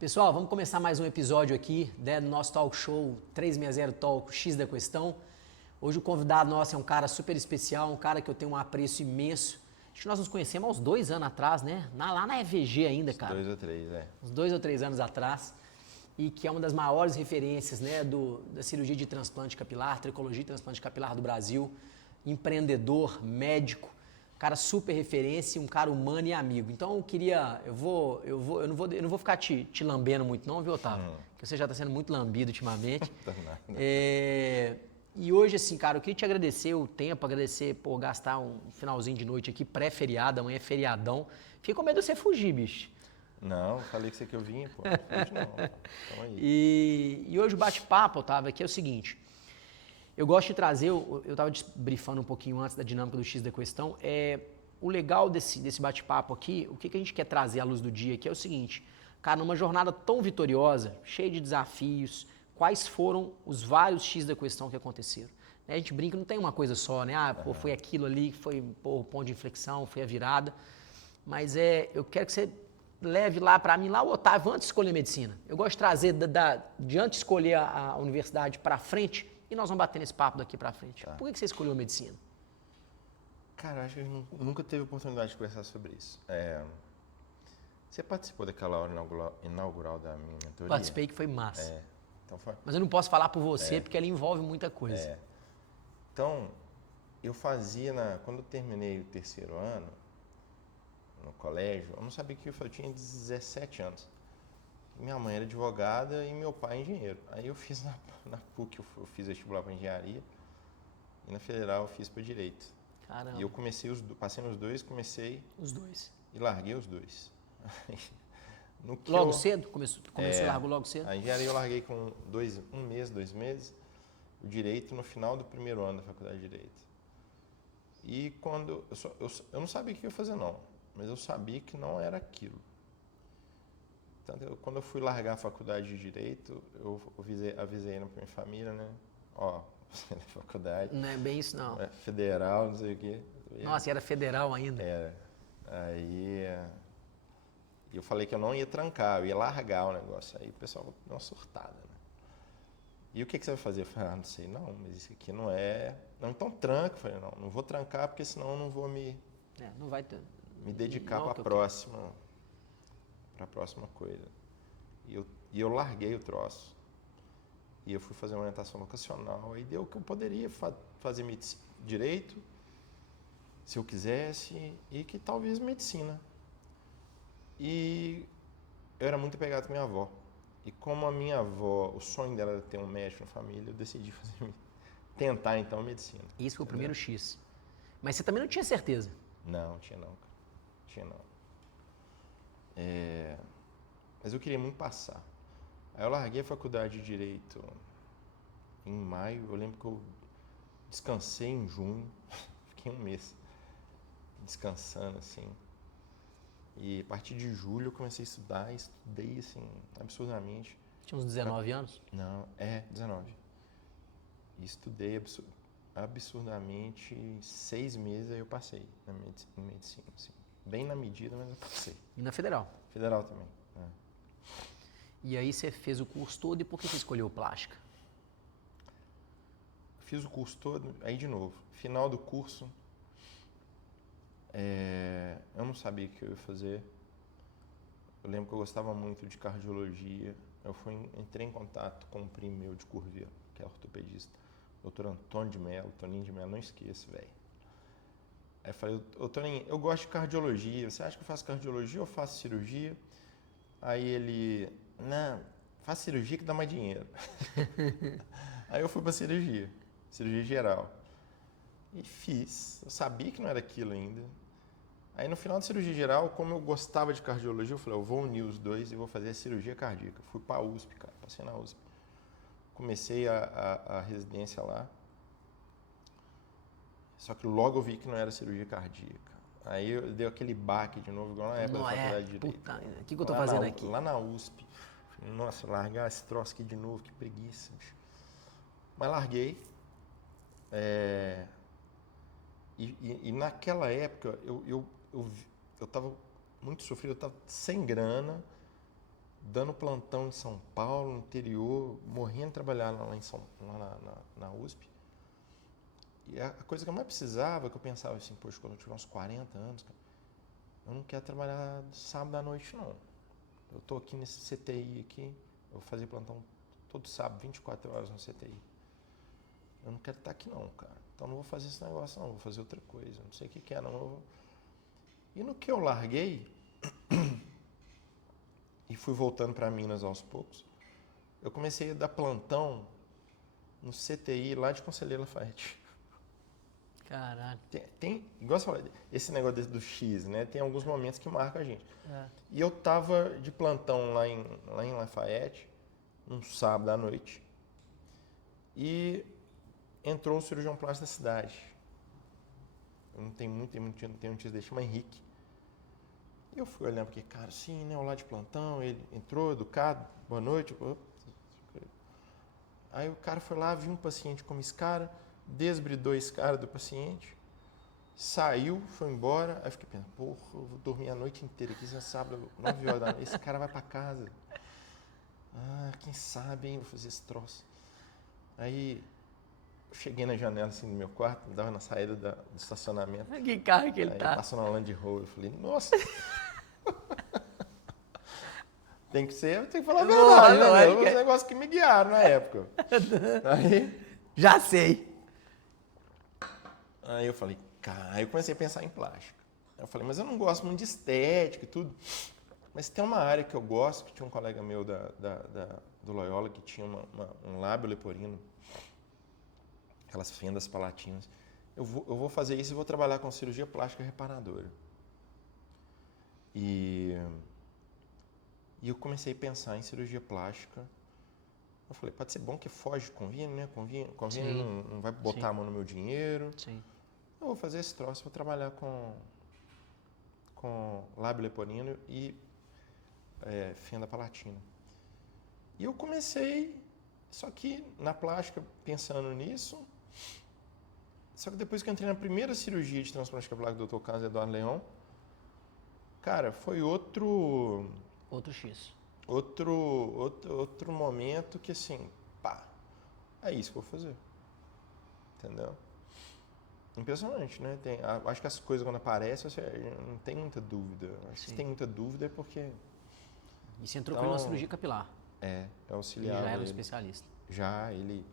Pessoal, vamos começar mais um episódio aqui, né, do nosso talk show 360 Talk X da Questão. Hoje o convidado nosso é um cara super especial, um cara que eu tenho um apreço imenso. Acho que nós nos conhecemos há uns 2 anos atrás, né? Lá na EVG ainda, cara. 2 ou 3, é. Uns 2 ou 3 anos atrás. E que é uma das maiores referências, né, da cirurgia de transplante capilar, tricologia de transplante capilar do Brasil. Empreendedor, médico, cara super referência, um cara humano e amigo. Então eu não vou ficar te lambendo muito não, viu, Otávio? Porque você já está sendo muito lambido ultimamente. E hoje, assim, cara, eu queria te agradecer o tempo, agradecer por gastar um finalzinho de noite aqui, pré-feriado, amanhã é feriadão. Fiquei com medo de você fugir, bicho. Não, falei que você que eu vinha, pô. Não fuge não. Tamo aí. E hoje o bate-papo, Otávio, aqui é o seguinte. Eu gosto de trazer, eu estava brifando um pouquinho antes da dinâmica do X da Questão, o legal desse bate-papo aqui, o que a gente quer trazer à luz do dia aqui é o seguinte, cara, numa jornada tão vitoriosa, cheia de desafios, quais foram os vários X da Questão que aconteceram? A gente brinca, não tem uma coisa só, né? Pô, foi aquilo ali, foi o ponto de inflexão, foi a virada, mas eu quero que você leve lá para mim, lá o Otávio, antes de escolher medicina. Eu gosto de trazer, de antes de escolher a universidade para frente, e nós vamos bater nesse papo daqui pra frente. Tá. Por que você escolheu medicina? Cara, acho que a gente nunca teve oportunidade de conversar sobre isso. Você participou daquela hora inaugural da minha mentoria? Participei, que foi massa. Então foi. Mas eu não posso falar por você, porque ela envolve muita coisa. Então, eu fazia, quando eu terminei o terceiro ano, no colégio, eu não sabia que eu tinha 17 anos. Minha mãe era advogada e meu pai engenheiro. Aí eu fiz na PUC, eu fiz vestibular para engenharia e na Federal eu fiz para direito. Caramba. E eu passei nos dois, Os dois. E larguei os dois. Cedo? Começou e largou logo cedo? A engenharia eu larguei com 2 meses. O direito no final do primeiro ano da faculdade de direito. E quando eu não sabia o que eu ia fazer não, mas eu sabia que não era aquilo. Então, quando eu fui largar a faculdade de Direito, eu avisei na minha família, né? Ó, você é da faculdade. Não é bem isso, não. É federal, não sei o quê. Nossa, era federal ainda. Era. Aí eu falei que eu não ia trancar, eu ia largar o negócio. Aí o pessoal deu uma surtada, né? E o que você vai fazer? Eu falei, não sei, não, mas isso aqui não é... Não, então tranca. Eu falei, não vou trancar porque senão eu não vou não vai ter... me dedicar para a próxima coisa. E eu larguei o troço. E eu fui fazer uma orientação vocacional. Aí deu que eu poderia fazer direito, se eu quisesse, e que talvez medicina. E eu era muito apegado com minha avó. E como a minha avó, o sonho dela era ter um médico na família, eu decidi tentar então medicina. Isso foi o primeiro X. Mas você também não tinha certeza? Não, tinha não, cara. Tinha não. Mas eu queria muito passar. Aí eu larguei a faculdade de Direito em maio. Eu lembro que eu descansei em junho. Fiquei um mês descansando, assim. E a partir de julho eu comecei a estudar. Estudei, assim, absurdamente. Tinha uns 19 anos? Não, 19. E estudei absurdamente. Em 6 meses aí eu passei em medicina, assim. Bem na medida, mas eu passei. E na Federal? Federal também. E aí você fez o curso todo e por que você escolheu plástica? Fiz o curso todo, aí de novo. Final do curso, eu não sabia o que eu ia fazer. Eu lembro que eu gostava muito de cardiologia. Eu entrei em contato com um primo meu de Curvelo, que é ortopedista. Dr. Antônio de Mello, Toninho de Mello, não esqueço, velho. Aí eu falei, Toninho, eu gosto de cardiologia, você acha que eu faço cardiologia ou faço cirurgia? Aí ele, não, faço cirurgia que dá mais dinheiro. Aí eu fui pra cirurgia geral. E fiz, eu sabia que não era aquilo ainda. Aí no final da cirurgia geral, como eu gostava de cardiologia, eu falei, eu vou unir os dois e vou fazer a cirurgia cardíaca. Fui pra USP, cara, passei na USP. Comecei a residência lá. Só que logo eu vi que não era cirurgia cardíaca. Aí eu dei aquele baque de novo, igual na época da faculdade de Direito. Puta, o que eu tô fazendo aqui? Lá na USP. Falei, nossa, largar esse troço aqui de novo, que preguiça. Mas larguei. E naquela época, eu tava muito sofrido, eu tava sem grana. dando plantão em São Paulo, no interior, morrendo de trabalhar lá, na USP. E a coisa que eu mais precisava, que eu pensava assim, poxa, quando eu tiver uns 40 anos, cara, eu não quero trabalhar sábado à noite, não. Eu tô aqui nesse CTI aqui, eu vou fazer plantão todo sábado, 24 horas no CTI. Eu não quero estar aqui não, cara. Então não vou fazer esse negócio não, vou fazer outra coisa. Não sei o que é, não. E no que eu larguei e fui voltando para Minas aos poucos, eu comecei a dar plantão no CTI lá de Conselheiro Lafayette. Caralho. Igual você falou, esse negócio do X, né? Tem alguns momentos que marcam a gente. É. E eu tava de plantão lá em Lafayette, um sábado à noite, e entrou um cirurgião plástico da cidade. Eu não tenho muito, tem um tio dele, chama Henrique. E eu fui olhando, porque, cara, sim, né? Eu lá de plantão, ele entrou, educado, boa noite. Aí o cara foi lá, viu um paciente como esse cara, desbridou esse cara do paciente, saiu, foi embora. Aí eu fiquei pensando, porra, eu vou dormir a noite inteira aqui, é sábado, 9 horas da noite, esse cara vai pra casa. Ah, quem sabe, hein, vou fazer esse troço. Aí eu cheguei na janela assim do meu quarto, dava na saída do estacionamento. Que carro que ele Aí tá? passou na Land Rover, eu falei, nossa. Tem que falar a verdade, né? Os negócios que me guiaram na época. Já sei. Aí eu falei, cara, aí eu comecei a pensar em plástica. Aí eu falei, mas eu não gosto muito de estética e tudo. Mas tem uma área que eu gosto, que tinha um colega meu do Loyola que tinha um lábio leporino, aquelas fendas palatinas. Eu vou fazer isso e vou trabalhar com cirurgia plástica reparadora. E eu comecei a pensar em cirurgia plástica. Eu falei, pode ser bom que foge convênio, né? Convênio não vai botar a mão no meu dinheiro. Sim. Eu vou fazer esse troço, vou trabalhar com lábio leporino e fenda palatina. E eu comecei, só que na plástica, pensando nisso, só que depois que eu entrei na primeira cirurgia de transplante capilar do Dr. Carlos Eduardo Leão, cara, foi outro X. Outro momento que assim, pá, é isso que eu vou fazer. Entendeu? Impressionante, né? Acho que as coisas quando aparecem, você não tem muita dúvida. Acho que se tem muita dúvida é porque... E você entrou com ele na cirurgia capilar. É auxiliar. Ele já era um especialista. Já, ele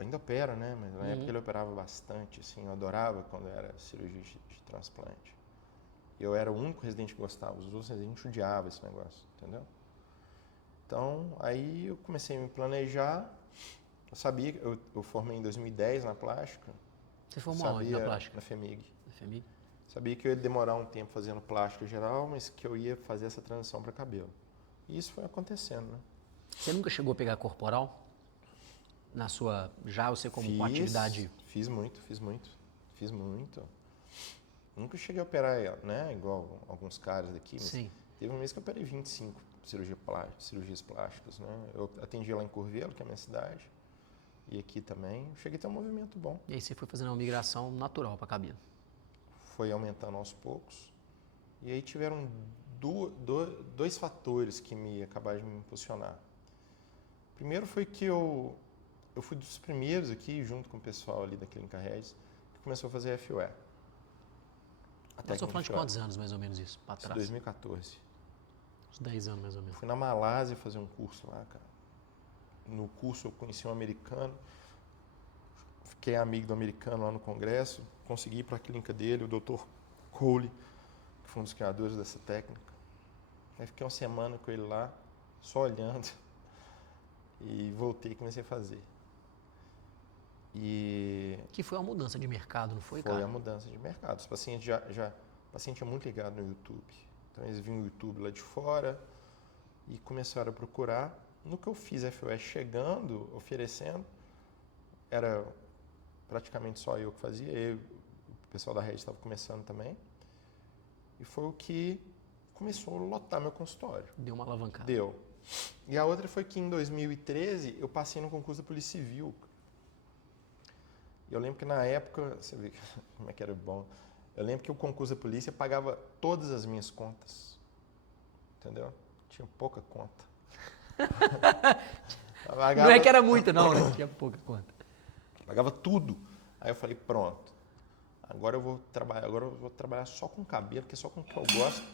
ainda opera, né? Mas na época ele operava bastante, assim, eu adorava quando era cirurgia de transplante. Eu era o único residente que gostava, os outros residentes odiavam esse negócio, entendeu? Então, aí eu comecei a me planejar. Eu sabia que eu formei em 2010 na plástica. Você formou onde na plástica? Na FEMIG. Na FEMIG? Sabia que eu ia demorar um tempo fazendo plástica geral, mas que eu ia fazer essa transição para cabelo. E isso foi acontecendo, né? Você nunca chegou a pegar corporal? Na sua... Já você como atividade... Fiz muito. Nunca cheguei a operar, né? Igual alguns caras daqui. Mas Sim. Teve um mês que eu operei 25 cirurgias plásticas, né? Eu atendi lá em Curvelo, que é a minha cidade. E aqui também. Cheguei a ter um movimento bom. E aí você foi fazendo uma migração natural para cabelo? Foi aumentando aos poucos. E aí tiveram dois fatores que acabaram de me impulsionar. Primeiro foi que eu fui dos primeiros aqui, junto com o pessoal ali da Clínica Regis, que começou a fazer FUE. Nós estamos falando de quantos anos, mais ou menos, isso? Para trás? 2014. Uns 10 anos, mais ou menos. Fui na Malásia fazer um curso lá, cara. No curso eu conheci um americano, fiquei amigo do americano lá no congresso, consegui ir para a clínica dele, o Dr. Cole, que foi um dos criadores dessa técnica. Aí fiquei uma semana com ele lá, só olhando, e voltei e comecei a fazer. Que foi uma mudança de mercado, não foi, cara? Foi a mudança de mercado. Os pacientes o paciente é muito ligado no YouTube. Então eles vinham o YouTube lá de fora e começaram a procurar. No que eu fiz FOS chegando, oferecendo, era praticamente só eu que fazia, o pessoal da rede estava começando também. E foi o que começou a lotar meu consultório. Deu uma alavancada. Deu. E a outra foi que em 2013 eu passei no concurso da Polícia Civil. Eu lembro que na época, você vê como é que era bom, eu lembro que o concurso da polícia pagava todas as minhas contas, entendeu? tinha pouca conta. Não é que era muita, não, né? Tinha pouca conta. Pagava tudo. Aí eu falei, pronto. Agora eu vou trabalhar só com cabelo, porque é só com o que eu gosto.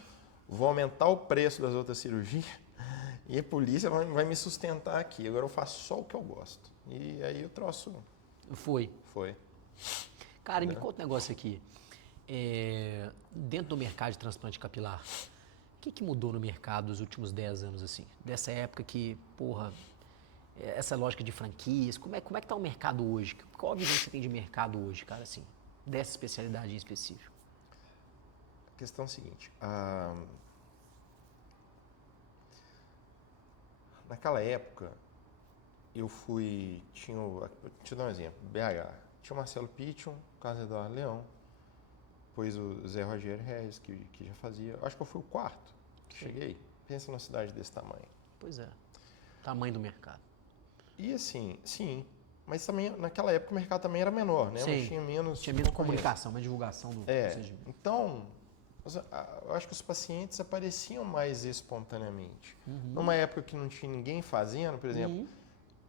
Vou aumentar o preço das outras cirurgias e a polícia vai me sustentar aqui. Agora eu faço só o que eu gosto. E aí o troço Foi. foi. Cara, me conta um negócio aqui. Dentro do mercado de transplante capilar, o que mudou no mercado nos últimos 10 anos, assim? Dessa época que, porra, essa lógica de franquias, como é que tá o mercado hoje? Qual a visão que você tem de mercado hoje, cara, assim, dessa especialidade em específico? A questão é a seguinte, naquela época, vou te dar um exemplo, BH, tinha o Marcelo Pittion, Carlos Eduardo Leão, depois o Zé Rogério Reis, que já fazia, acho que eu fui o quarto que cheguei, pensa numa cidade desse tamanho. Pois é, tamanho do mercado. E assim, sim, mas também naquela época o mercado também era menor, né? Sim, Mas tinha menos comunicação, mais divulgação do procedimento. Então, eu acho que os pacientes apareciam mais espontaneamente. Numa época que não tinha ninguém fazendo, por exemplo,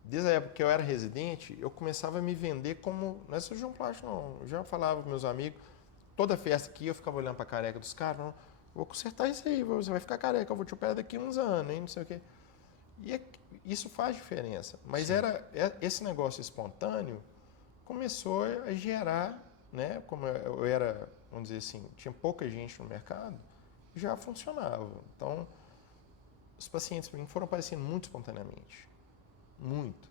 desde a época que eu era residente, eu começava a me vender como, não é cirurgião plástico não, eu já falava para meus amigos, toda festa aqui eu ficava olhando para a careca dos caras, falando, vou consertar isso aí, você vai ficar careca, eu vou te operar daqui a uns anos, hein, não sei o quê. E isso faz diferença, mas esse negócio espontâneo começou a gerar, né, como eu era, vamos dizer assim, tinha pouca gente no mercado, já funcionava. Então, os pacientes para mim foram aparecendo muito espontaneamente. Muito.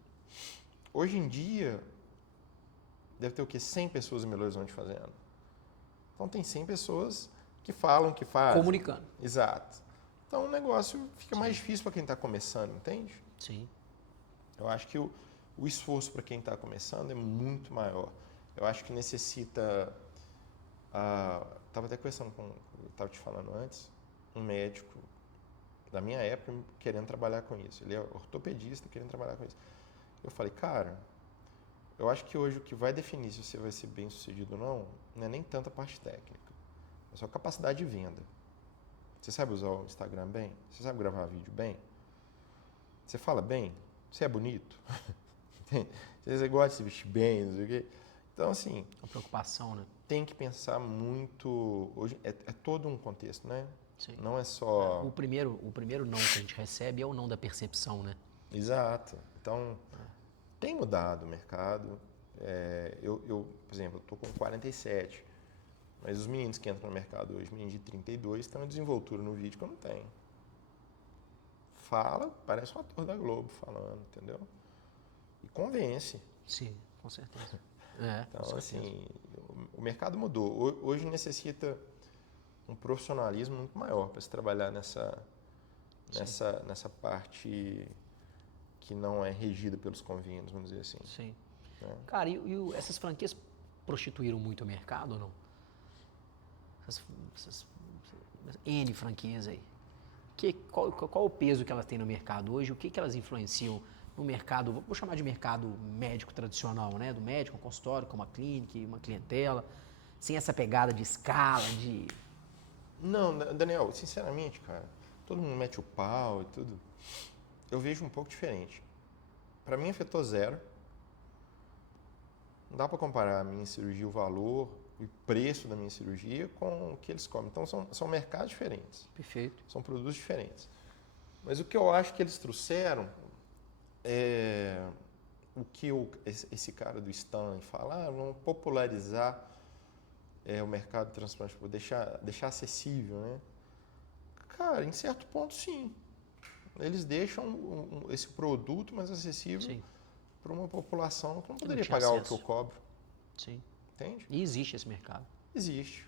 Hoje em dia, deve ter o quê? 100 pessoas em Belo Horizonte fazendo. Então, tem 100 pessoas que falam, que fazem. Comunicando. Exato. Então, o negócio fica mais difícil para quem está começando, entende? Sim. Eu acho que o esforço para quem está começando é muito maior. Eu acho que necessita... Estava até conversando com... Estava te falando antes, um médico da minha época querendo trabalhar com isso. Ele é ortopedista querendo trabalhar com isso. Eu falei, cara, eu acho que hoje o que vai definir se você vai ser bem sucedido ou não é nem tanta parte técnica. É só capacidade de venda. Você sabe usar o Instagram bem? Você sabe gravar vídeo bem? Você fala bem? Você é bonito? Você gosta de se vestir bem? Não sei o quê. Então, assim... A preocupação, né? Tem que pensar muito... Hoje é todo um contexto, né? Sim. Não é só... O primeiro não que a gente recebe é o não da percepção, né? Exato. Então, tem mudado o mercado. Por exemplo, eu estou com 47. Mas os meninos que entram no mercado hoje, meninos de 32, têm uma desenvoltura no vídeo que eu não tenho. Fala, parece um ator da Globo falando, entendeu? E convence. Sim, com certeza. Então, assim, o mercado mudou. Hoje necessita um profissionalismo muito maior para se trabalhar nessa parte que não é regida pelos convênios, vamos dizer assim. Sim. Né? Cara, essas franquias prostituíram muito o mercado ou não? Essas N franquias aí. Qual o peso que elas têm no mercado hoje? O que elas influenciam no mercado? Vou chamar de mercado médico tradicional, né? Do médico, um consultório, com uma clínica, uma clientela, sem essa pegada de escala, de... Não, Daniel, sinceramente, cara, todo mundo mete o pau e tudo. Eu vejo um pouco diferente. Para mim, afetou zero. Não dá para comparar a minha cirurgia, o valor, o preço da minha cirurgia com o que eles comem. Então, são mercados diferentes. Perfeito. São produtos diferentes. Mas o que eu acho que eles trouxeram é o que esse cara do Stan fala, vamos popularizar o mercado de transplante, deixar acessível, né? Cara, em certo ponto, sim. Eles deixam esse produto mais acessível para uma população que não poderia pagar acesso. O que eu cobro. Sim. Entende? E existe esse mercado. Existe.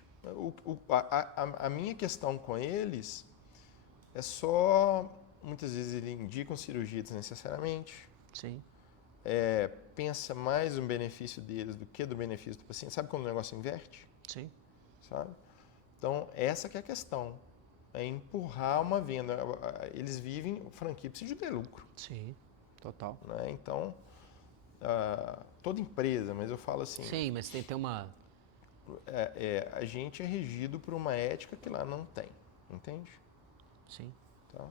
A minha questão com eles é só, muitas vezes, eles indicam cirurgia desnecessariamente. Sim. Pensa mais no benefício deles do que do benefício do paciente. Sabe quando o negócio inverte? Sim. Sabe? Então, essa que é a questão. É empurrar uma venda. Eles vivem, franquia precisa de ter lucro. Sim, total. Né? Então, toda empresa, mas eu falo assim... Sim, mas tem uma... a gente é regido por uma ética que lá não tem. Entende? Sim. Então,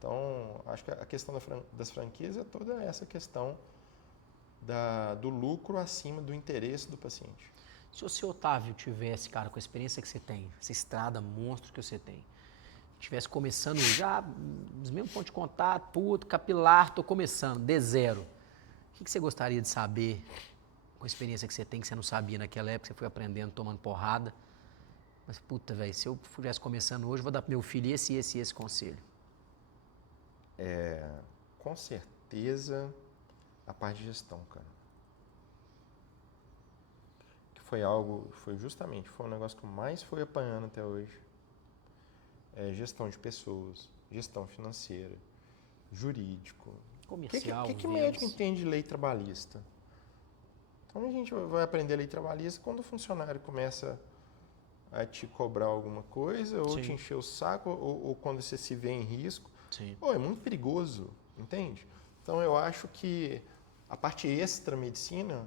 Então, acho que a questão das franquias é toda essa questão do lucro acima do interesse do paciente. Se o seu Otávio tivesse, cara, com a experiência que você tem, essa estrada monstro que você tem, tivesse começando já, os mesmos pontos de contato, tudo, capilar, tô começando, de zero. O que você gostaria de saber com a experiência que você tem, que você não sabia naquela época, você foi aprendendo, tomando porrada? Mas, puta, velho, se eu estivesse começando hoje, eu vou dar pro meu filho esse conselho. Com certeza, a parte de gestão, cara. Que foi um negócio que eu mais fui apanhando até hoje. Gestão de pessoas, gestão financeira, jurídico. Comercial, O que médico entende de lei trabalhista? Então a gente vai aprender lei trabalhista quando o funcionário começa a te cobrar alguma coisa, ou te encher o saco, ou quando você se vê em risco. Sim. É muito perigoso, entende? Então eu acho que a parte extra medicina,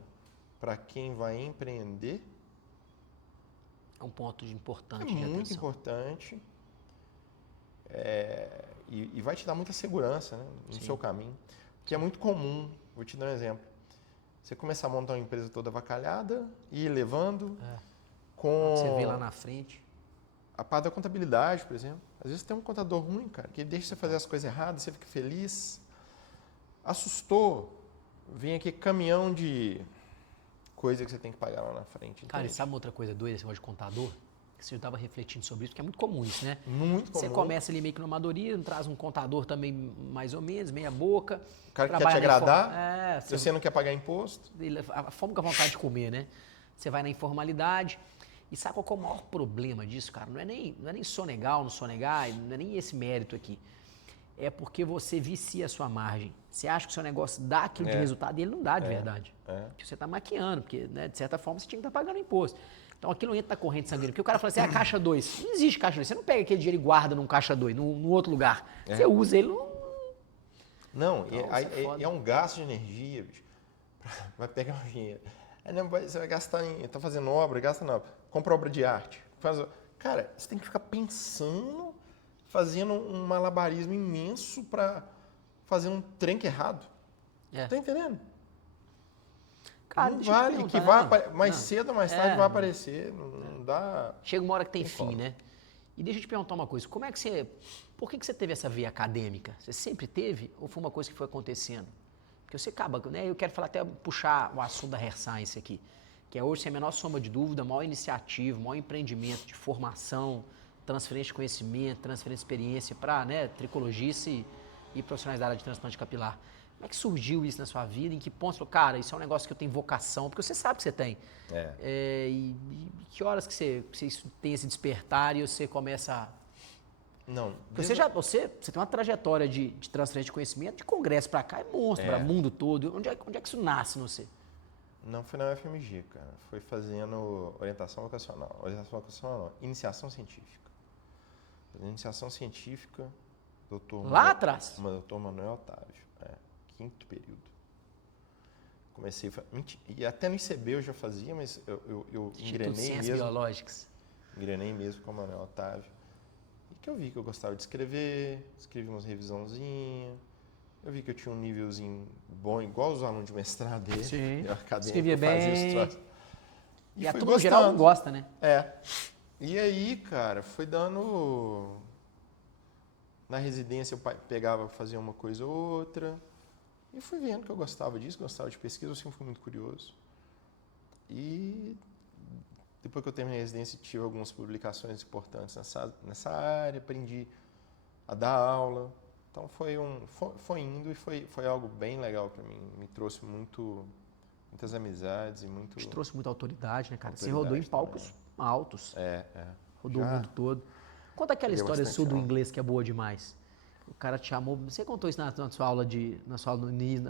para quem vai empreender, é um ponto importante é de muito atenção. importante. E vai te dar muita segurança, né, no seu caminho. Que é muito comum, vou te dar um exemplo. Você começar a montar uma empresa toda avacalhada e ir levando com... Você vê lá na frente. A parte da contabilidade, por exemplo. Às vezes tem um contador ruim, cara, que deixa você fazer as coisas erradas, você fica feliz. Assustou, vem aqui caminhão de coisa que você tem que pagar lá na frente. Cara, e entende? sabe uma outra coisa doida, esse negócio de contador? Que eu estava refletindo sobre isso, porque é muito comum isso, né? Muito comum. Você começa ali meio que no amadorismo, traz um contador também mais ou menos, meia boca. O cara que quer te trabalha na agradar, se você não quer pagar imposto. A fome com a vontade de comer, né? Você vai na informalidade. E sabe qual que é o maior problema disso, cara? Não é nem sonegar ou não sonegar, não é nem esse mérito aqui. É porque você vicia a sua margem. Você acha que o seu negócio dá aquilo de resultado e ele não dá de verdade. Porque você está maquiando, porque, né, de certa forma você tinha que estar pagando imposto. Então aquilo entra na corrente sanguínea. Porque o cara fala assim, a caixa 2. Não existe caixa 2. Você não pega aquele dinheiro e guarda num caixa 2, num outro lugar. Você usa ele num... Não, Então, é um gasto de energia, bicho. Vai pegar o dinheiro. Aí não, você vai gastar em... Tá fazendo obra, gasta na obra. Compra obra de arte. Cara, você tem que ficar pensando, fazendo um malabarismo imenso para fazer um trem que é errado. Tá entendendo? Cara, não deixa eu te vale, que perguntar, vai mais cedo ou mais tarde vai aparecer. Não dá. Chega uma hora que tem fim, como. né? E deixa eu te perguntar uma coisa, por que você teve essa veia acadêmica? Você sempre teve ou foi uma coisa que foi acontecendo? Porque você acaba, né? Eu quero falar até puxar o assunto da Hair Science aqui, que é hoje, sem a menor sombra de dúvida, a maior iniciativa, o maior empreendimento de formação, transferência de conhecimento, transferência de experiência para, né, tricologistas e profissionais da área de transplante capilar. Como é que surgiu isso na sua vida? Em que ponto você falou, cara, isso é um negócio que eu tenho vocação? Porque você sabe que você tem. E que horas que você tem esse despertar e você começa a... Não. Porque você tem uma trajetória de transferência de conhecimento, de congresso para cá, é monstro, para o mundo todo. Onde é que isso nasce no você? Não foi na UFMG, cara. Foi fazendo orientação vocacional. Orientação vocacional não, iniciação científica. Iniciação científica, Lá atrás? Doutor Manuel Otávio. Quinto período. Comecei... E até no ICB eu já fazia, mas eu engrenei mesmo. Biológicas. Engrenei mesmo com o Manuel Otávio. E que eu vi que eu gostava de escrever, escrevi umas revisãozinhas. Eu vi que eu tinha um nívelzinho bom, igual os alunos de mestrado dele. Sim. Escrevia bem. E a turma, no geral, não gosta, né? E aí, cara, foi dando... Na residência eu pegava, fazia uma coisa ou outra. E fui vendo que eu gostava disso, gostava de pesquisa, eu sempre fui muito curioso. E depois que eu terminei a residência, tive algumas publicações importantes nessa área, aprendi a dar aula. Então foi indo e foi algo bem legal para mim. Me trouxe muitas amizades e muito... Te trouxe muita autoridade, né, cara? Você rodou em palcos altos. Rodou o mundo todo. Conta aquela história sua do inglês que é boa demais. O cara te chamou, você contou isso na sua aula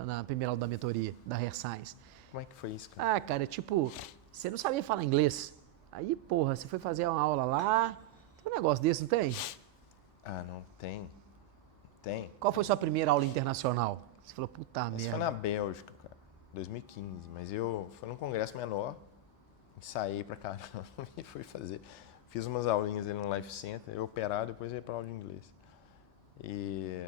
na primeira aula da mentoria, da Hair Science. Como é que foi isso, cara? Cara, tipo, você não sabia falar inglês. Aí, porra, você foi fazer uma aula lá, tem um negócio desse, não tem? Não, tem. Qual foi sua primeira aula internacional? Você falou, puta merda. Isso foi na Bélgica, cara, 2015, mas foi num congresso menor, ensaiei pra caramba e fui fazer. Fiz umas aulinhas ali no Life Center, eu operar, depois ia pra aula de inglês. E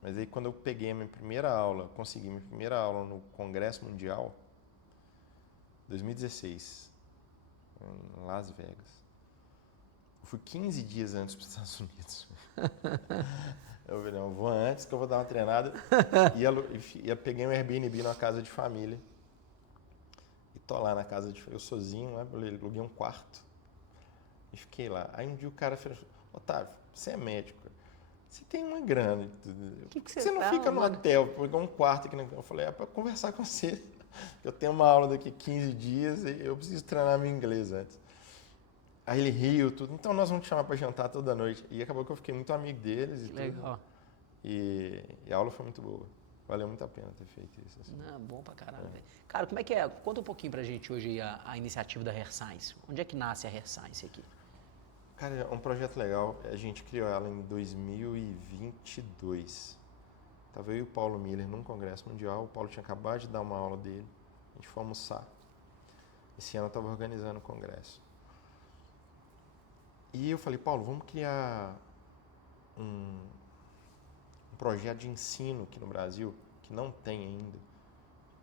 Mas aí quando eu peguei a minha primeira aula, consegui minha primeira aula no Congresso Mundial, 2016, em Las Vegas. Eu fui 15 dias antes para os Estados Unidos. Eu falei, não, eu vou antes que eu vou dar uma treinada. E peguei um Airbnb numa casa de família. E tô lá na casa de família, eu sozinho, né? Eu aluguei um quarto. E fiquei lá. Aí um dia o cara falou, Otávio, você é médico. Você tem uma grana. Por que você não fica no hotel? Pegou um quarto aqui. Eu falei, é para conversar com você. Eu tenho uma aula daqui 15 dias e eu preciso treinar meu inglês antes. Aí ele riu, tudo. Então nós vamos te chamar para jantar toda noite. E acabou que eu fiquei muito amigo deles e tudo. Legal. E a aula foi muito boa. Valeu muito a pena ter feito isso. Assim. Não, bom pra caralho, velho. Cara, como é que é? Conta um pouquinho pra gente hoje a iniciativa da Hair Science. Onde é que nasce a Hair Science aqui? Cara, é um projeto legal. A gente criou ela em 2022. Tava eu e o Paulo Miller num congresso mundial. O Paulo tinha acabado de dar uma aula dele. A gente foi almoçar. Esse ano eu estava organizando o congresso. E eu falei, Paulo, vamos criar um projeto de ensino aqui no Brasil, que não tem ainda,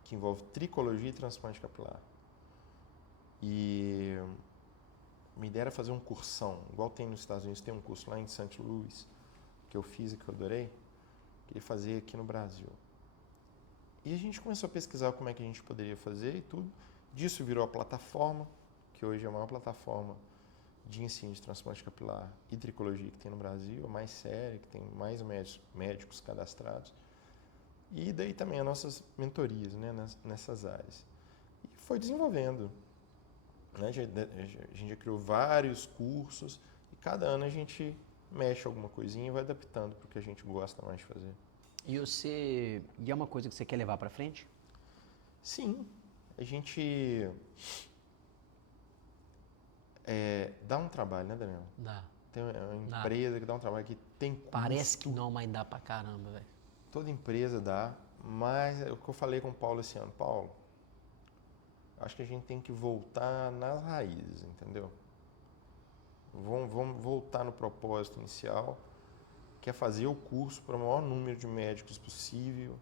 que envolve tricologia e transplante capilar. E minha ideia era fazer um cursão, igual tem nos Estados Unidos, tem um curso lá em St. Louis, que eu fiz e que eu adorei, queria fazer aqui no Brasil. E a gente começou a pesquisar como é que a gente poderia fazer e tudo. Disso virou a plataforma, que hoje é a maior plataforma de ensino de transplante capilar e tricologia que tem no Brasil, a mais séria, que tem mais médicos cadastrados. E daí também as nossas mentorias, né, nessas áreas. E foi desenvolvendo. Né? A gente já criou vários cursos e cada ano a gente mexe alguma coisinha e vai adaptando para o que a gente gosta mais de fazer. E é uma coisa que você quer levar para frente? Sim, a gente dá um trabalho, né, Daniel? Dá. Tem uma empresa que dá um trabalho que tem custo. Parece que não, mas dá pra caramba, velho. Toda empresa dá, mas é o que eu falei com o Paulo esse ano. Paulo, acho que a gente tem que voltar nas raízes, entendeu? Vamos voltar no propósito inicial, que é fazer o curso para o maior número de médicos possível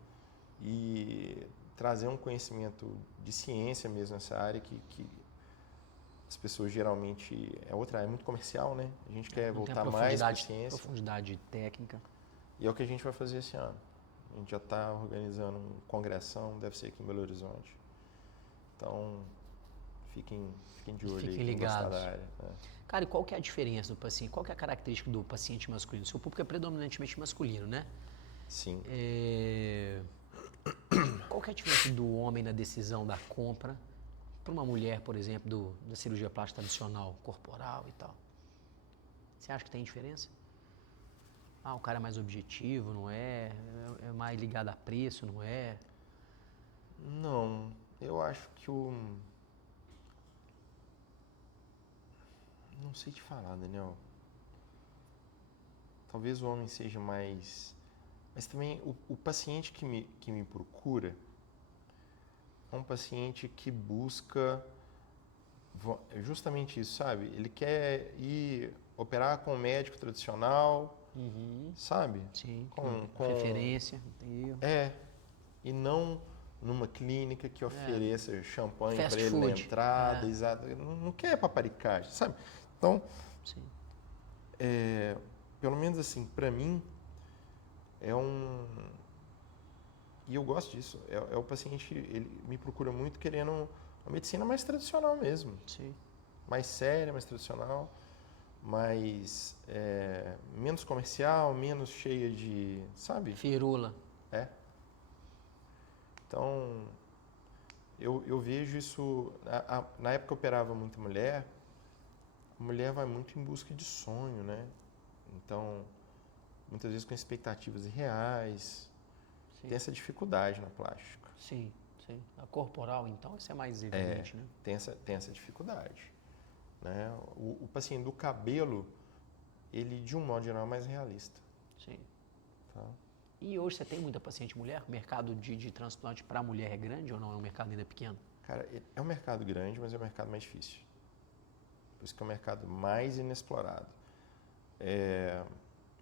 e trazer um conhecimento de ciência mesmo nessa área que as pessoas geralmente... é muito comercial, né? A gente quer voltar mais para a ciência. Profundidade técnica. E é o que a gente vai fazer esse ano. A gente já está organizando um congressão, deve ser aqui em Belo Horizonte. Então, fiquem de olho aí, quem gostar da área. Né? Cara, e qual que é a diferença do paciente? Qual que é a característica do paciente masculino? Seu público é predominantemente masculino, né? Sim. Qual que é a diferença do homem na decisão da compra para uma mulher, por exemplo, da cirurgia plástica tradicional, corporal e tal? Você acha que tem diferença? O cara é mais objetivo, não é? É mais ligado a preço, não é? Não, eu acho que não sei te falar, Daniel. Talvez o homem seja mais... Mas também o paciente que me procura é um paciente que busca justamente isso, sabe? Ele quer ir operar com um médico tradicional, sabe? Sim, com referência. E não numa clínica que ofereça champanhe Fast para ele food. na entrada, exato. Não quer paparicagem, sabe? Então, Sim. Pelo menos assim, para mim, e eu gosto disso, o paciente, ele me procura muito querendo uma medicina mais tradicional mesmo. Sim. Mais séria, mais tradicional, mais menos comercial, menos cheia de, sabe? Firula. Então, eu vejo isso, na época eu operava muita mulher, a mulher vai muito em busca de sonho, né? Então, muitas vezes com expectativas irreais, tem essa dificuldade na plástica. Sim, sim. A corporal, então, isso é mais evidente, né? Tem essa dificuldade. Né? O paciente do cabelo, ele, de um modo geral, é mais realista. Sim. Tá? E hoje você tem muita paciente mulher? O mercado de transplante para mulher é grande ou não? É um mercado ainda pequeno? Cara, é um mercado grande, mas é um mercado mais difícil. Por isso que é um mercado mais inexplorado.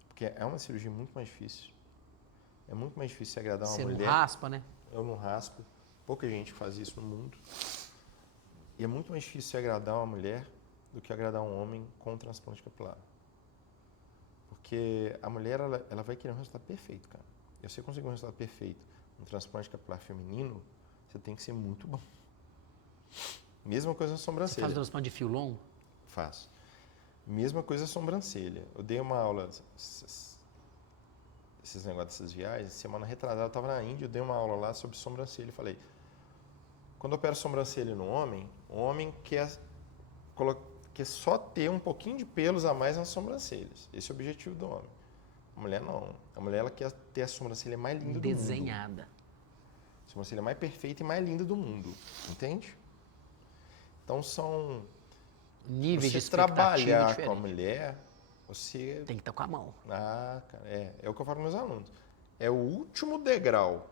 Porque é uma cirurgia muito mais difícil. É muito mais difícil agradar uma Você mulher. não raspa, né? Eu não raspo. Pouca gente faz isso no mundo. E é muito mais difícil agradar uma mulher do que agradar um homem com transplante capilar. Porque a mulher, ela vai querer um resultado perfeito, cara. E você conseguir um resultado perfeito no transplante capilar feminino, você tem que ser muito bom. Mesma coisa na Você sobrancelha. faz o transplante de fio longo? Faço. Mesma coisa na sobrancelha. Eu dei uma aula, esses negócios dessas viagens, semana retrasada eu estava na Índia, eu dei uma aula lá sobre sobrancelha e falei, quando eu opero sobrancelha no homem, o homem quer só ter um pouquinho de pelos a mais nas sobrancelhas. Esse é o objetivo do homem. A mulher não. A mulher ela quer ter a sobrancelha mais linda do mundo. Desenhada. A sobrancelha mais perfeita e mais linda do mundo. Entende? Então são... Níveis de Você expectativa trabalhar diferente. com a mulher, você... Tem que estar com a mão. Ah, cara, é o que eu falo com meus alunos. É o último degrau.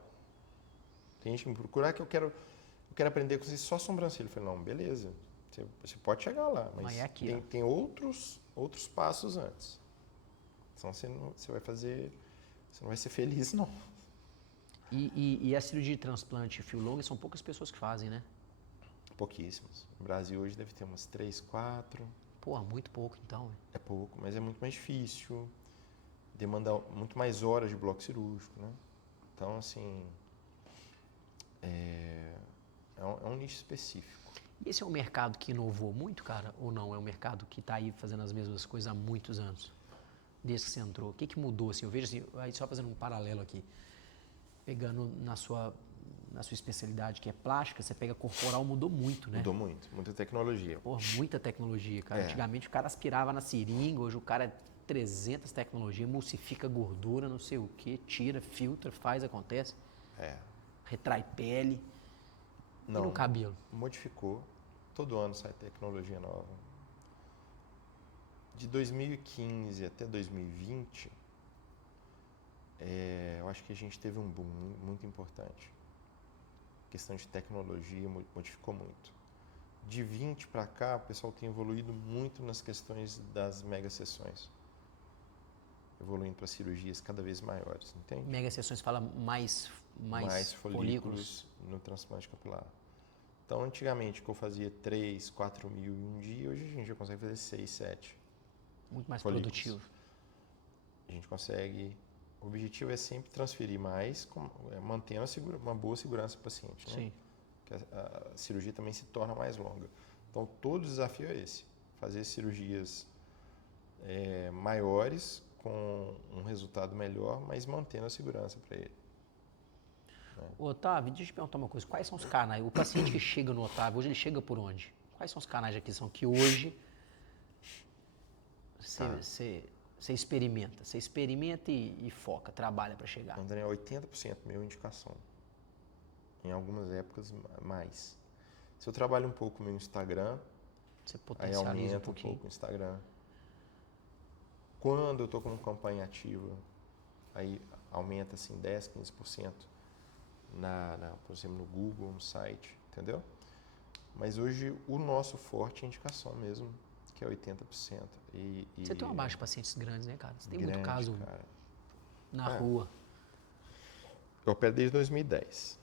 Tem gente que me procura que eu quero aprender com você só sobrancelha. Eu falei, não, beleza. Você pode chegar lá, mas é aqui, tem outros passos antes. Senão você não vai ser feliz, não. E a cirurgia de transplante de fio longo são poucas pessoas que fazem, né? Pouquíssimos. No Brasil hoje deve ter umas 3, 4. Porra, muito pouco então. É pouco, mas é muito mais difícil. Demanda muito mais horas de bloco cirúrgico, né? Então, assim, é um nicho específico. E esse é um mercado que inovou muito, cara? Ou não? É um mercado que está aí fazendo as mesmas coisas há muitos anos? Desde que você entrou. O que mudou? Assim, eu vejo assim, aí só fazendo um paralelo aqui. Pegando na sua especialidade, que é plástica, você pega corporal, mudou muito, né? Mudou muito. Muita tecnologia. Porra, muita tecnologia, cara. Antigamente o cara aspirava na seringa, hoje o cara é 300 tecnologia, emulsifica gordura, não sei o que, tira, filtra, faz, acontece. Retrai pele. Não, e no cabelo? Modificou. Todo ano sai tecnologia nova. De 2015 até 2020, eu acho que a gente teve um boom muito importante. A questão de tecnologia modificou muito. De 20 para cá, o pessoal tem evoluído muito nas questões das mega sessões. Evoluindo para cirurgias cada vez maiores, entende? Mega sessões fala mais folículos no transplante capilar. Então, antigamente, que eu fazia 3, 4 mil em um dia, hoje a gente já consegue fazer 6, 7. Muito mais folículos. produtivo. A gente consegue... O objetivo é sempre transferir mais, mantendo uma boa segurança do paciente, né? Sim. Que a cirurgia também se torna mais longa. Então, todo o desafio é esse. Fazer cirurgias maiores, com um resultado melhor, mas mantendo a segurança para ele. Otávio, deixa eu te perguntar uma coisa. Quais são os canais? O paciente que chega no Otávio, hoje ele chega por onde? Quais são os canais de aquisição que hoje você experimenta? Você experimenta e foca, trabalha para chegar. André, 80% meu indicação. Em algumas épocas, mais. Se eu trabalho um pouco no Instagram, você aí potencializa aumenta um pouquinho. pouco o Instagram. Quando eu estou com uma campanha ativa, aí aumenta assim 10, 15% por exemplo, no Google, no site, entendeu? Mas hoje o nosso forte é a indicação mesmo, que é 80%. Você tem uma baixa de pacientes grandes, né, cara? Você tem grande, muito caso cara. na rua. Eu opero desde 2010.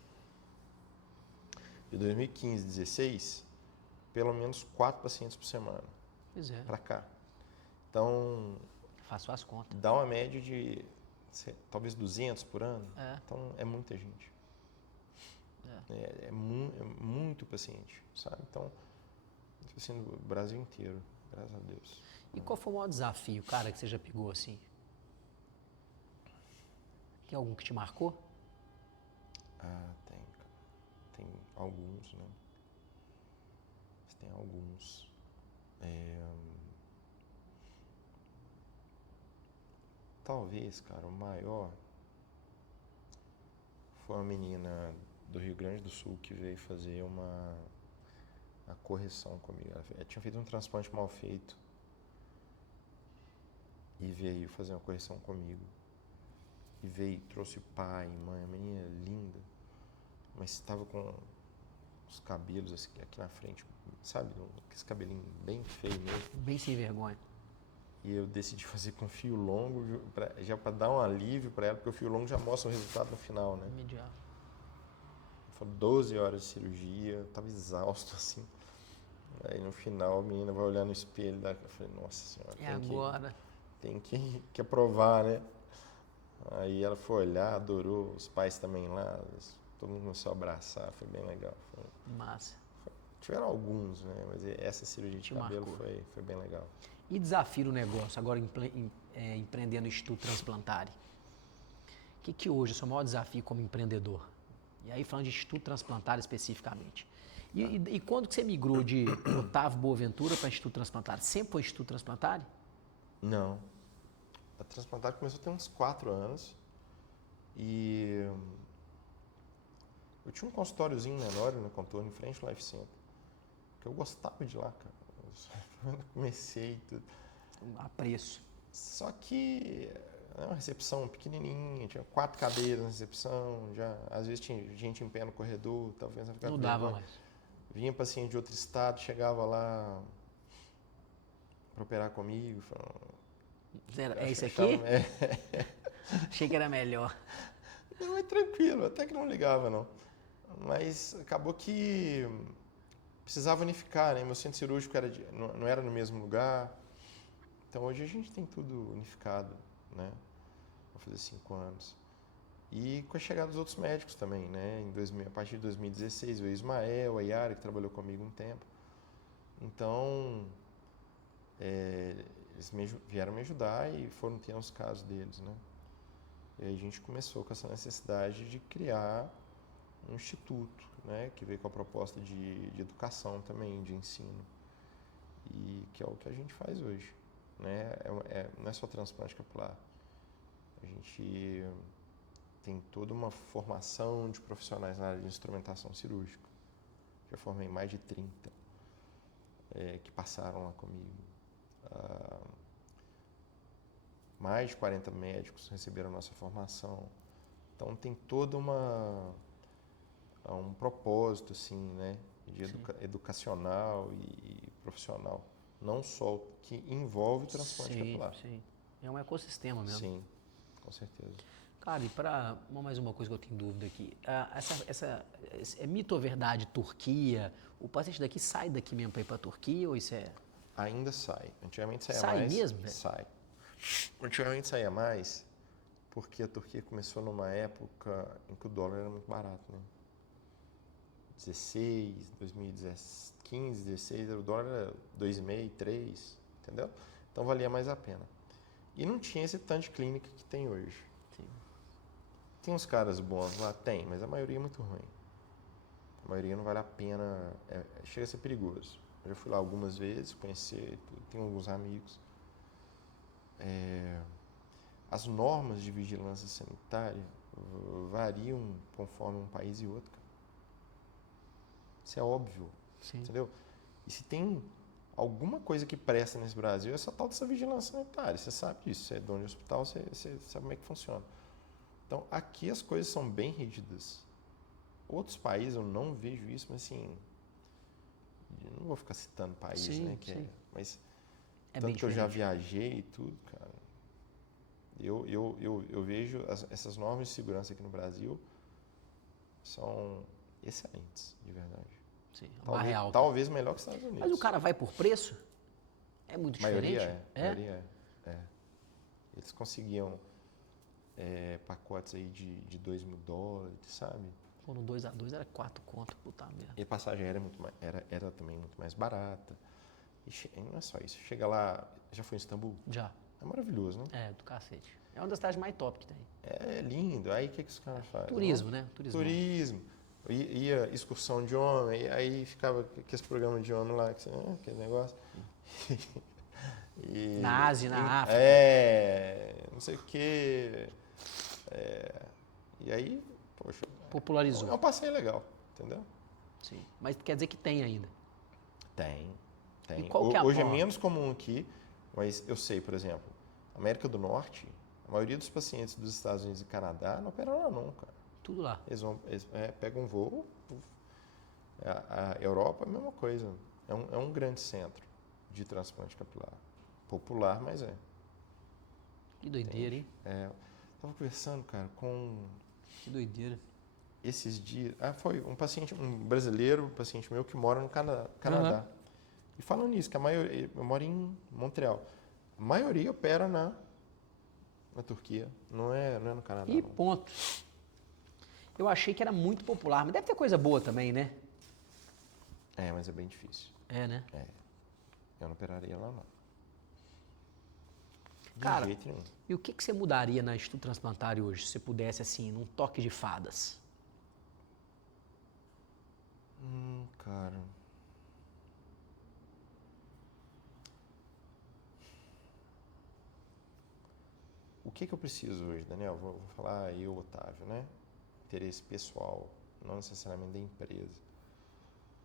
De 2015, 16, pelo menos 4 pacientes por semana. Pois é. Pra cá. Então, Faço as contas. dá uma média de talvez 200 por ano. Então, é muita gente. É muito paciente, sabe? Então, assim, no Brasil inteiro, graças a Deus. E qual foi o maior desafio, cara, que você já pegou assim? Tem algum que te marcou? Tem, cara. Tem alguns, né? Tem alguns. Talvez, cara, o maior foi uma menina do Rio Grande do Sul que veio fazer uma correção comigo. Ela tinha feito um transplante mal feito e veio fazer uma correção comigo. E veio, trouxe pai, mãe, a menina linda, mas estava com os cabelos aqui na frente, sabe? Esse cabelinho bem feio mesmo. Bem sem vergonha. E eu decidi fazer com fio longo, já para dar um alívio para ela, porque o fio longo já mostra o resultado no final, né? Imediato. Foram 12 horas de cirurgia, eu tava exausto, assim. Aí no final a menina vai olhar no espelho, eu falei, nossa senhora, tem que aprovar, né? Aí ela foi olhar, adorou, os pais também lá, todo mundo começou a abraçar, foi bem legal. Massa. Tiveram alguns, né? Mas essa cirurgia de cabelo foi bem legal. E desafio no negócio, agora empreendendo o Instituto Transplantar. O que hoje é o seu maior desafio como empreendedor? E aí falando de Instituto Transplantar especificamente. E quando que você migrou de Otávio Boaventura para Instituto Transplantar? Sempre foi Instituto Transplantar? Não. A Transplantar começou a ter uns 4 anos. E eu tinha um consultóriozinho menor no Contorno, em frente ao Life Center. Que eu gostava de lá, cara. Eu comecei tudo. Apreço. Só que era uma recepção pequenininha, tinha 4 cadeiras na recepção, já, às vezes tinha gente em pé no corredor, talvez não dava mais. Vinha paciente de outro estado, chegava lá para operar comigo. Falava, é isso aqui? Achei que era melhor. Não, é tranquilo, até que não ligava, não. Mas acabou que precisava unificar, né? Meu centro cirúrgico não era no mesmo lugar. Então hoje a gente tem tudo unificado, né? Vou fazer 5 anos. E com a chegada dos outros médicos também, né? A partir de 2016 veio o Ismael, a Yara, que trabalhou comigo um tempo. Então, eles vieram me ajudar e foram ter os casos deles, né? E aí a gente começou com essa necessidade de criar um instituto, né? Que veio com a proposta de educação também, de ensino. E que é o que a gente faz hoje, né? Não é só transplante capilar. A gente tem toda uma formação de profissionais na área de instrumentação cirúrgica. Já formei mais de 30 que passaram lá comigo. Mais de 40 médicos receberam a nossa formação. Então tem toda um propósito assim, né, de educacional e profissional. Não só o que envolve o transplante capilar. Sim, é um ecossistema mesmo. Sim, com certeza. Cara, e para mais uma coisa que eu tenho dúvida aqui, é mito ou verdade Turquia? O paciente daqui sai daqui mesmo para ir para a Turquia ou isso é? Ainda sai. Antigamente saía sai mais. Sai mesmo? Velho? Sai. Antigamente saía mais porque a Turquia começou numa época em que o dólar era muito barato, né? 2015, 16, o dólar era 2,5, 3, entendeu? Então valia mais a pena. E não tinha esse tanto de clínica que tem hoje. Sim. Tem uns caras bons lá? Tem, mas a maioria é muito ruim. A maioria não vale a pena, chega a ser perigoso. Eu já fui lá algumas vezes, conhecer, tenho alguns amigos. As normas de vigilância sanitária variam conforme um país e outro, cara. Isso é óbvio, Sim. Entendeu? E se tem alguma coisa que presta nesse Brasil, é essa tal dessa vigilância sanitária. Você sabe disso, você é dono de hospital, você sabe como é que funciona. Então, aqui as coisas são bem rígidas. Outros países eu não vejo isso, mas assim, eu não vou ficar citando país, né? Mas tanto que eu já viajei e tudo, cara. Eu vejo essas normas de segurança aqui no Brasil são excelentes, de verdade. Sim, talvez melhor que os Estados Unidos. Mas o cara vai por preço? É muito diferente? A maioria é. Eles conseguiam pacotes aí de $2.000, sabe? Pô, no 2x2 era 4 conto, puta merda. E a passagem aérea era também muito mais barata. E não é só isso. Chega lá, já foi em Istambul? Já. É maravilhoso, né? É, do cacete. É uma das cidades mais top que tem. É lindo. Aí o que os caras fazem? Turismo, né? Turismo. Ia excursão de homem, aí ficava aqueles programas de homem lá, aquele negócio. Na Ásia e na África. Não sei o quê. E aí, poxa. Popularizou. É um passeio legal, entendeu? Sim. Mas quer dizer que tem ainda? Tem. E qual que é Hoje é menos comum aqui, mas eu sei, por exemplo, América do Norte, a maioria dos pacientes dos Estados Unidos e Canadá não operam lá não, cara. Tudo lá. Eles pegam um voo. A Europa é a mesma coisa. É um grande centro de transplante capilar. popular, mas é. Que doideira, hein? Tava conversando, cara, com Que doideira. esses dias. Foi um brasileiro, um paciente meu que mora no Canadá. E falando nisso, que a maioria. Eu moro em Montreal. A maioria opera na Turquia, não é no Canadá. E não. ponto. Eu achei que era muito popular, mas deve ter coisa boa também, né? Mas é bem difícil. Né? Eu não operaria lá, não. De Cara, jeito nenhum. e o que você mudaria na Instituto Transplantário hoje, se você pudesse, assim, num toque de fadas? Cara. O que eu preciso hoje, Daniel? Vou falar eu, Otávio, né? Interesse pessoal, não necessariamente da empresa.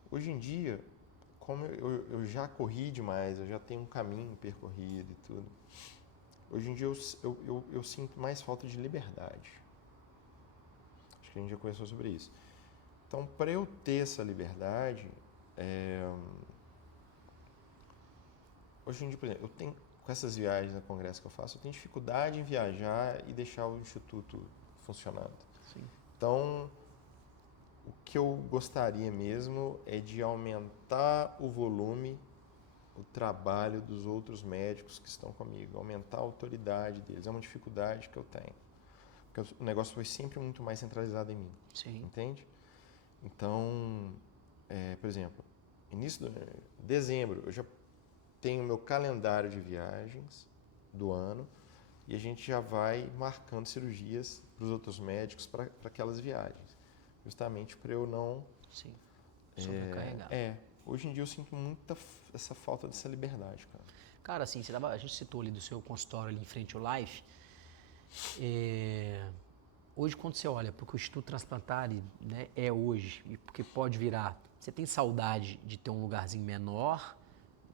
Hoje em dia, como eu já corri demais, eu já tenho um caminho percorrido e tudo, hoje em dia eu sinto mais falta de liberdade. Acho que a gente já conversou sobre isso. Então, para eu ter essa liberdade, hoje em dia, por exemplo, com essas viagens a congresso que eu faço, eu tenho dificuldade em viajar e deixar o instituto funcionando. Sim. Então, o que eu gostaria mesmo é de aumentar o volume, o trabalho dos outros médicos que estão comigo, aumentar a autoridade deles. É uma dificuldade que eu tenho. Porque o negócio foi sempre muito mais centralizado em mim. Sim. Entende? Então, por exemplo, início de dezembro, eu já tenho o meu calendário de viagens do ano e a gente já vai marcando cirurgias para os outros médicos para aquelas viagens. Justamente para eu não... Sim. Sobrecarregar. Hoje em dia eu sinto muita essa falta dessa liberdade, cara. Cara, assim, a gente citou ali do seu consultório ali em frente ao Life. Hoje, quando você olha para o que o Instituto Transplantário, né, é hoje, e porque pode virar, você tem saudade de ter um lugarzinho menor,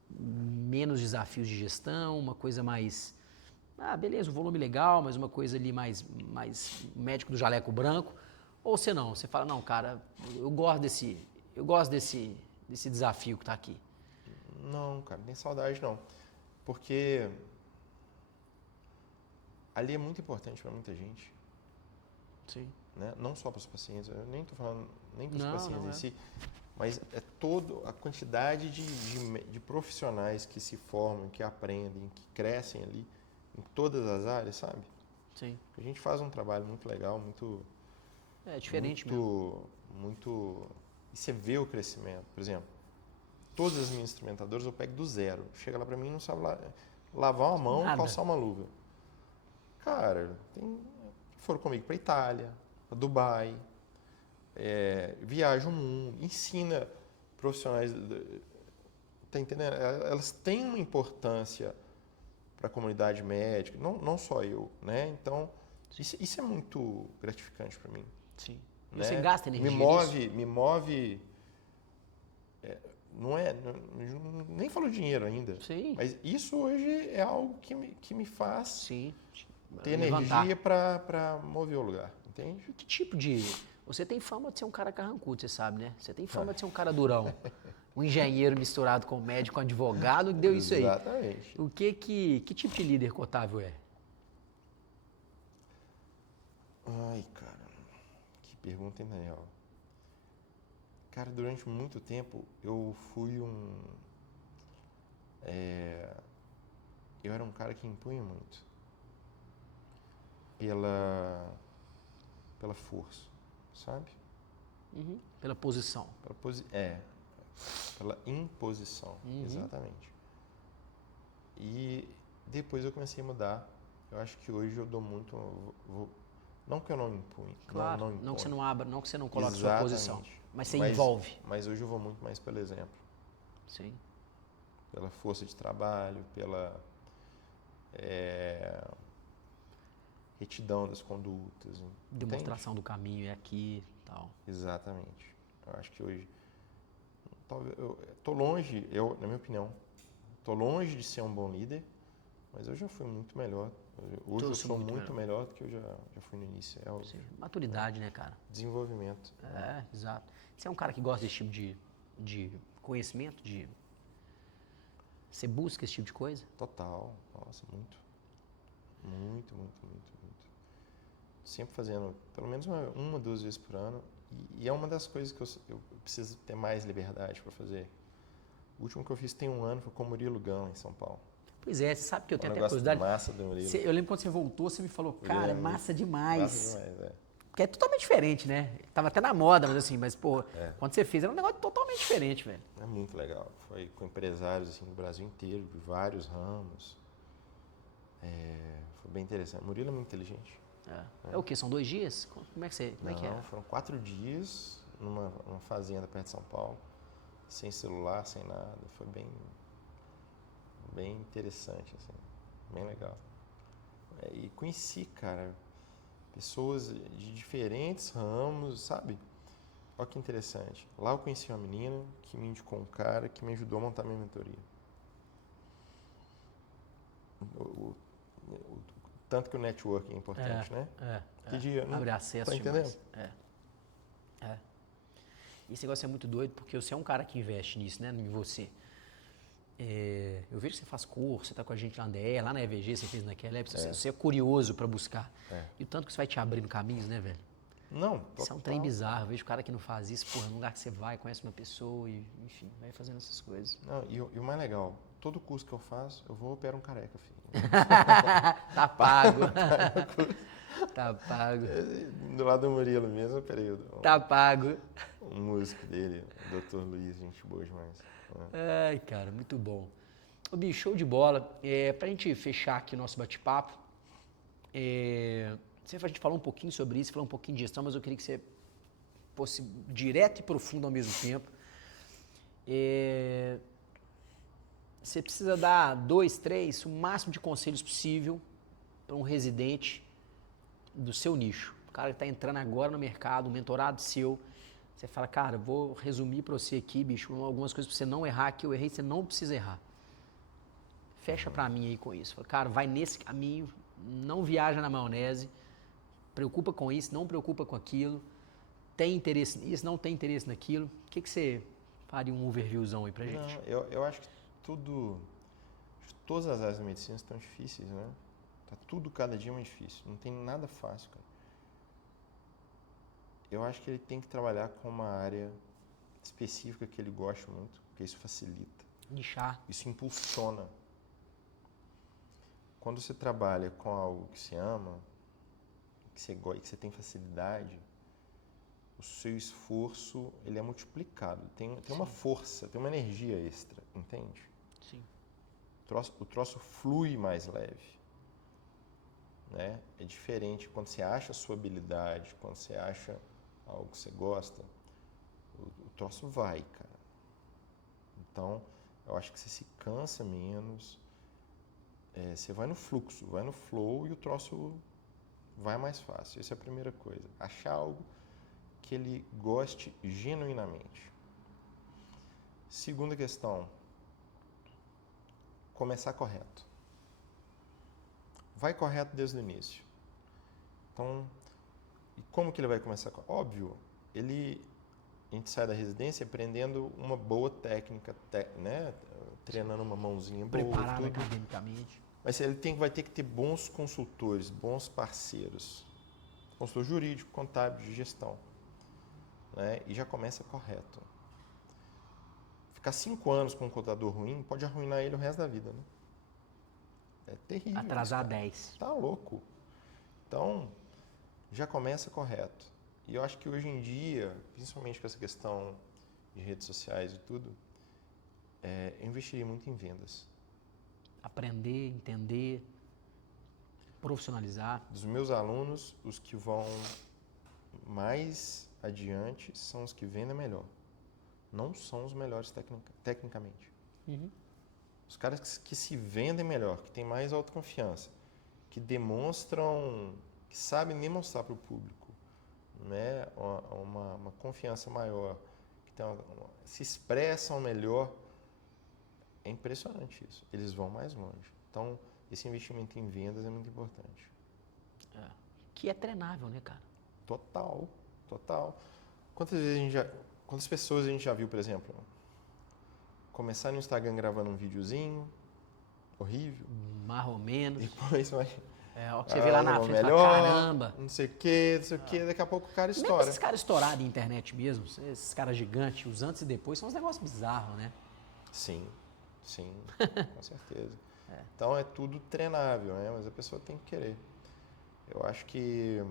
menos desafios de gestão, uma coisa mais... beleza, um volume legal, mas uma coisa ali mais médico do jaleco branco. Ou você não, você fala, não, cara, eu gosto desse desafio que está aqui. Não, cara, nem saudade não. Porque ali é muito importante para muita gente. Sim. Né? Não só para os pacientes, eu nem estou falando nem para os pacientes em si, mas é toda a quantidade de profissionais que se formam, que aprendem, que crescem ali em todas as áreas, sabe? Sim. A gente faz um trabalho muito legal, muito... diferente mesmo. Muito... E você vê o crescimento. Por exemplo, todas as minhas instrumentadoras eu pego do zero. Chega lá para mim e não sabe lavar uma mão, calçar uma luva. Cara, foram comigo para Itália, para Dubai, viaja o mundo, ensina profissionais, tá entendendo? Elas têm uma importância para a comunidade médica, não só eu, né? Então, isso é muito gratificante para mim. Sim. E Né? você gasta energia Me move, nem falou dinheiro ainda. Sim. Mas isso hoje é algo que me faz Sim. ter energia para mover o lugar, entende? Que tipo de... Você tem fama de ser um cara carrancudo, você sabe, né? Você tem fama de ser um cara durão. Um engenheiro misturado com um médico, com um advogado, que deu isso aí. Exatamente. Que tipo de líder que o Otávio é? Ai, cara, que pergunta, hein, Daniel? Cara, durante muito tempo eu fui eu era um cara que impunha muito pela força, sabe? Uhum. Pela posição. Pela imposição, exatamente. E depois eu comecei a mudar. Eu acho que hoje eu dou muito... Não que eu não impunha. Claro, não que você não abra, não que você não coloque sua posição. Mas você mas envolve. Mas hoje eu vou muito mais pelo exemplo. Sim. Pela força de trabalho, pela retidão das condutas. Demonstração do caminho é aqui e tal. Exatamente. Eu acho que hoje... Talvez, eu tô longe, na minha opinião, tô longe de ser um bom líder, mas eu já fui muito melhor. Hoje eu sou muito melhor do que eu já fui no início. Maturidade, né, cara? Desenvolvimento. Exato. Você é um cara que gosta desse tipo de conhecimento, de... Você busca esse tipo de coisa? Total. Nossa, muito. Muito, muito, muito, muito. Sempre fazendo pelo menos uma, 2 vezes por ano. E é uma das coisas que eu preciso ter mais liberdade para fazer. O último que eu fiz tem um ano foi com o Murilo Gun, em São Paulo. Pois é, você sabe que eu Um tenho até negócio curiosidade. massa do Murilo. Eu lembro quando você voltou, você me falou, cara, é massa demais. Massa demais, é. Porque é totalmente diferente, né? Tava até na moda, mas assim, pô, É. quando você fez, era um negócio totalmente diferente, velho. É muito legal. Foi com empresários assim, do Brasil inteiro, de vários ramos. Foi bem interessante. Murilo é muito inteligente. É o quê? São 2 dias? Como é que você. Como é que é? Não, foram 4 dias numa fazenda perto de São Paulo, sem celular, sem nada. Foi bem interessante, assim, bem legal. E conheci, cara, pessoas de diferentes ramos, sabe? Olha que interessante. Lá eu conheci uma menina que me indicou um cara que me ajudou a montar minha mentoria. Tanto que o networking é importante, né? Que dia? Abre acesso tá demais. entendendo? Esse negócio é muito doido, porque você é um cara que investe nisso, né? Em você. Eu vejo que você faz curso, você tá com a gente lá na DR, lá na EVG, você fez naquela época, você é curioso para buscar. E o tanto que isso vai te abrindo caminhos, né, velho? Não, Isso é um trem bizarro. Eu vejo o cara que não faz isso, porra, num lugar que você vai, conhece uma pessoa e, enfim, vai fazendo essas coisas. Não, e o mais legal, todo curso que eu faço, eu vou operar um careca, filho. Tá pago. Tá pago. Do lado do Murilo mesmo, eu operei Tá pago. um músico dele, o Dr. Luiz, gente boa demais. Ai, cara, muito bom. Ô, bicho, show de bola. Pra gente fechar aqui o nosso bate-papo, a gente falou um pouquinho sobre isso, falou um pouquinho de gestão, mas eu queria que você fosse direto e profundo ao mesmo tempo. Você precisa dar 2, 3, o máximo de conselhos possível para um residente do seu nicho. O cara que está entrando agora no mercado, um mentorado seu. Você fala, cara, vou resumir para você aqui, bicho, algumas coisas para você não errar, que eu errei, você não precisa errar. Fecha para mim aí com isso. Fala, cara, vai nesse caminho, não viaja na maionese, preocupa com isso, não preocupa com aquilo, tem interesse nisso, não tem interesse naquilo. O que você faria um overviewzão aí pra gente? Não, eu acho que todas as áreas da medicina estão difíceis, né? Tá tudo cada dia mais difícil, não tem nada fácil, cara. Eu acho que ele tem que trabalhar com uma área específica que ele gosta muito, porque isso facilita. Nichar. Isso impulsiona. Quando você trabalha com algo que você ama, que você gosta, que você tem facilidade, o seu esforço ele é multiplicado. Tem uma força, tem uma energia extra, entende? Sim. O troço flui mais leve. Né? É diferente quando você acha a sua habilidade, quando você acha algo que você gosta, o troço vai, cara. Então, eu acho que você se cansa menos, você vai no fluxo, vai no flow e o troço vai mais fácil. Essa é a primeira coisa. Achar algo que ele goste genuinamente. Segunda questão, começar correto. Vai correto desde o início. Então, e como que ele vai começar? Óbvio, a gente sai da residência aprendendo uma boa técnica, né? Treinando uma mãozinha boa. Preparado academicamente. Mas ele vai ter que ter bons consultores, bons parceiros. Consultor jurídico, contábil, de gestão. Né? E já começa correto. Ficar 5 anos com um contador ruim pode arruinar ele o resto da vida, né? É terrível. Atrasar 10. Tá louco. Então, já começa correto. E eu acho que hoje em dia, principalmente com essa questão de redes sociais e tudo, eu investiria muito em vendas. Aprender, entender, profissionalizar. Dos meus alunos, os que vão mais adiante são os que vendem melhor. Não são os melhores tecnicamente. Uhum. Os caras que se vendem melhor, que têm mais autoconfiança, que demonstram, que sabem demonstrar para o público, né, uma confiança maior, que se expressam melhor, é impressionante isso. Eles vão mais longe. Então, esse investimento em vendas é muito importante. Que é treinável, né, cara? Total, total. Quantas pessoas a gente já viu, por exemplo, começar no Instagram gravando um videozinho, horrível. Mais ou menos. Depois vai... Ó, que você vê lá na frente, melhor, fala, caramba. não sei o que, daqui a pouco o cara Mesmo estoura. esses caras estourados em internet mesmo, esses caras gigantes, os antes e depois, são uns negócios bizarros, né? Sim, com certeza. Então é tudo treinável, né? Mas a pessoa tem que querer. Eu acho que,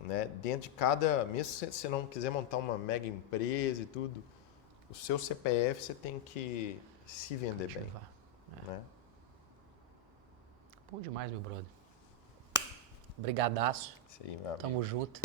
né, dentro de cada, mesmo se você não quiser montar uma mega empresa e tudo, o seu CPF você tem que se vender bem. Né? Bom demais, meu brother. Brigadaço. Isso aí, meu amigo. Tamo junto.